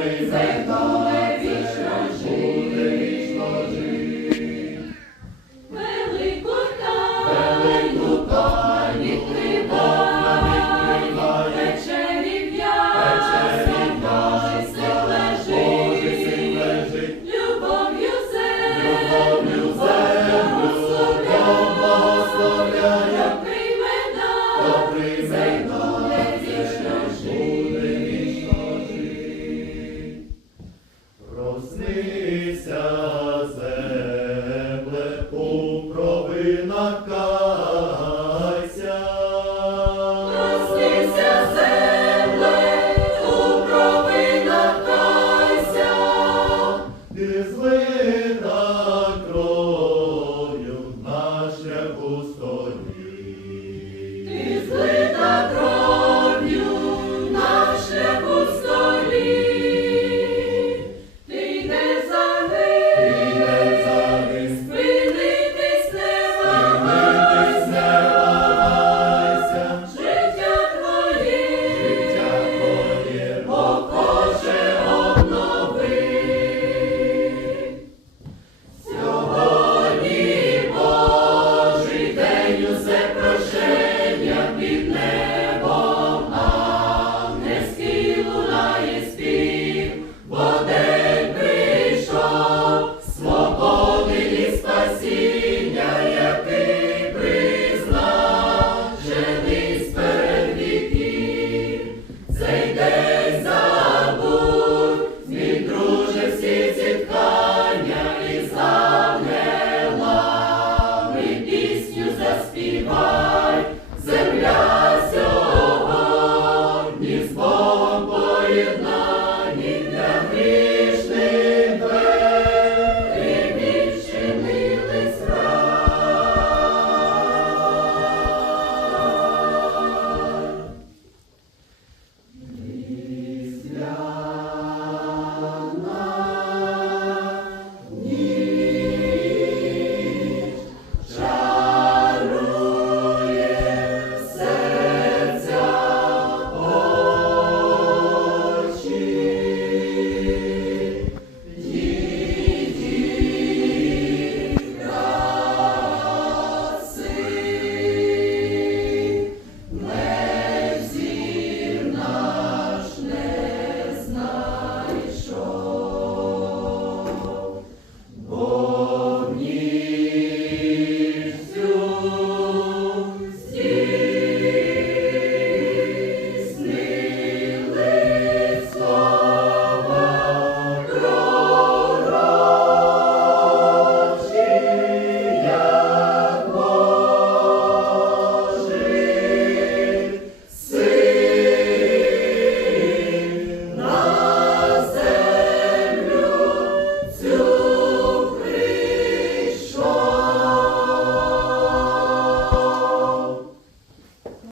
Матері земно. Oh. заспіває.